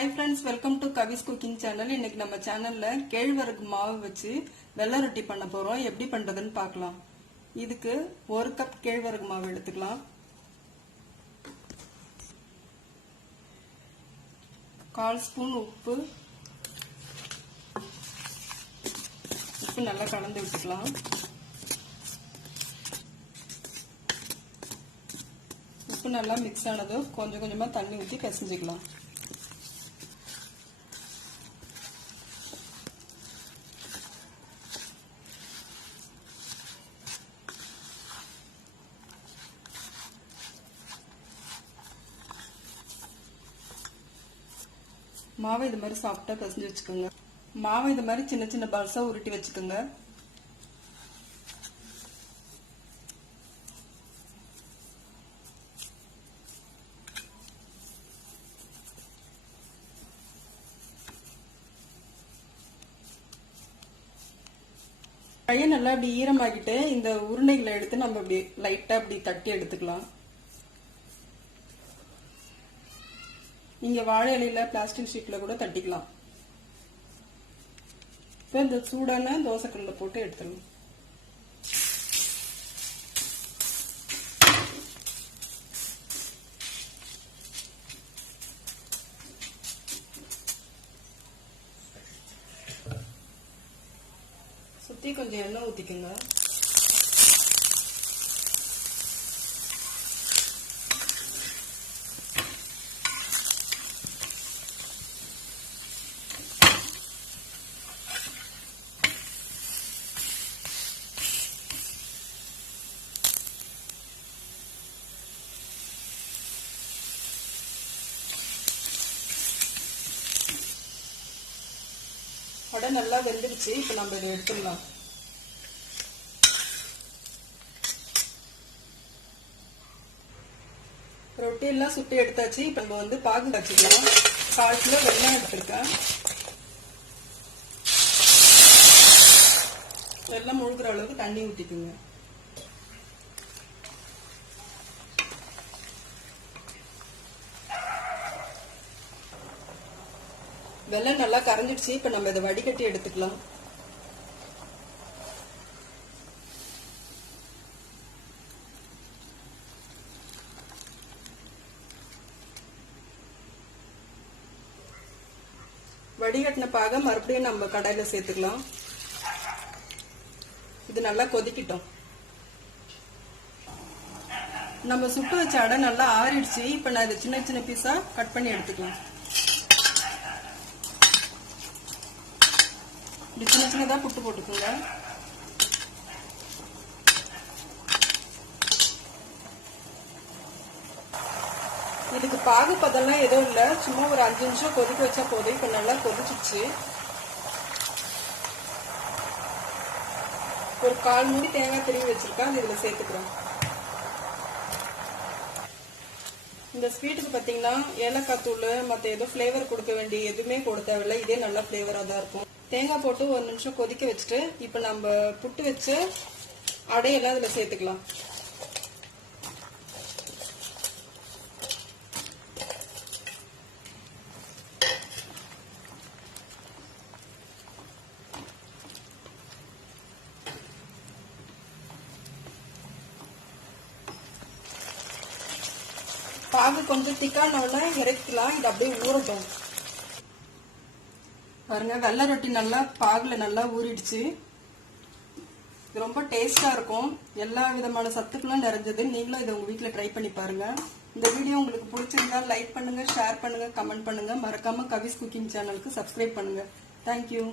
Hi friends, welcome to Kavi's cooking channel. இன்னைக்கு நம்ம சேனல்ல கேழ்வரகு மாவு வச்சு வெள்ளை ரொட்டி பண்ண போறோம். எப்படி பண்றதுன்னு பார்க்கலாம். இதுக்கு 1 கப் கேழ்வரகு மாவு எடுத்துக்கலாம். 1/4 ஸ்பூன் உப்பு நல்லா கலந்து விட்டுக்கலாம். உப்பு நல்லா மிக்ஸ் ஆனதும் கொஞ்சம் கொஞ்சமா தண்ணி ஊற்றி பிசைஞ்சிக்கலாம். மாவை இது மாதிரி சாஃப்டா பிசைஞ்சு வச்சுக்கோங்க. மாவை இது மாதிரி சின்ன சின்ன பால்ஸா உருட்டி வச்சுக்கோங்க. கையை நல்லா அப்படி ஈரமாக்கிட்டு இந்த உருண்டைகளை எடுத்து நம்ம அப்படி லைட்டா அப்படி தட்டி எடுத்துக்கலாம். நீங்க வாழை இலையில பிளாஸ்டிக் ஷீட்ல கூட தட்டிக்கலாம். இப்போ இந்த சூடான தோசைக்கல்ல போட்டு எடுத்துடணும். சுத்தி கொஞ்சம் எண்ணெய் ஊத்திக்கோங்க. வடை நல்லா வெந்துடுச்சு. இப்ப நம்ம இதை எடுத்துடலாம். ரொட்டி எல்லாம் சுட்டி எடுத்தாச்சு. இப்ப நம்ம வந்து பாகு காய்ச்சிக்கலாம். 1/4 கிலோ வெல்லம் எடுத்திருக்கேன். வெல்லம் முழுகிற அளவுக்கு தண்ணி ஊத்திக்குங்க. வெல்லம் நல்லா கரைஞ்சிடுச்சு. இப்ப நம்ம இதை வடிகட்டி எடுத்துக்கலாம். வடிகட்டின பாக மறுபடியும் நம்ம கடாயில சேர்த்துக்கலாம். இது நல்லா கொதிக்கிட்டோம். நம்ம சுட்டு வச்ச அடை நல்லா ஆறிடுச்சு. இப்ப நான் இதை சின்ன சின்ன பீஸா கட் பண்ணி எடுத்துக்கலாம். சின்ன சின்னதா புட்டு போட்டுக்கோங்க. இதுக்கு பாகு பதெல்லாம் எதுவும் இல்ல, சும்மா ஒரு 5 நிமிஷம் கொதிக்க வச்சா போதும். இப்ப நல்லா கொதிச்சிச்சு. ஒரு 1/4 மூடி தேங்காய் திருவி வச்சிருக்கேன், அது இதுல சேர்த்துக்கிறேன். இந்த ஸ்வீட்டுக்கு பாத்தீங்கன்னா ஏலக்காய் தூள் மத்த ஏதோ பிளேவர் கொடுக்க வேண்டிய எதுவுமே போட தேவையில்லை. இதே நல்லா பிளேவரா தான் இருக்கும். தேங்காய் போட்டு 1 நிமிஷம் கொதிக்க வச்சுட்டு இப்ப நம்ம புட்டு வச்சு அடையெல்லாம் இதுல சேர்த்துக்கலாம். பாகு கொஞ்சம் திக்கான உடனே இறக்கலாம். இது அப்படியே ஊறட்டும். பாருங்க, வெள்ளை ரொட்டி நல்லா பாகுல நல்லா ஊறிடுச்சு. இது ரொம்ப டேஸ்டா இருக்கும். எல்லா விதமான சத்துக்களும் நிறைஞ்சது. நீங்களும் இதை உங்க வீட்டுல ட்ரை பண்ணி பாருங்க. இந்த வீடியோ உங்களுக்கு பிடிச்சிருந்தா லைக் பண்ணுங்க, ஷேர் பண்ணுங்க, கமெண்ட் பண்ணுங்க. மறக்காம கவிஸ் குக்கிங் சேனலுக்கு சப்ஸ்கிரைப் பண்ணுங்க. தேங்க்யூ.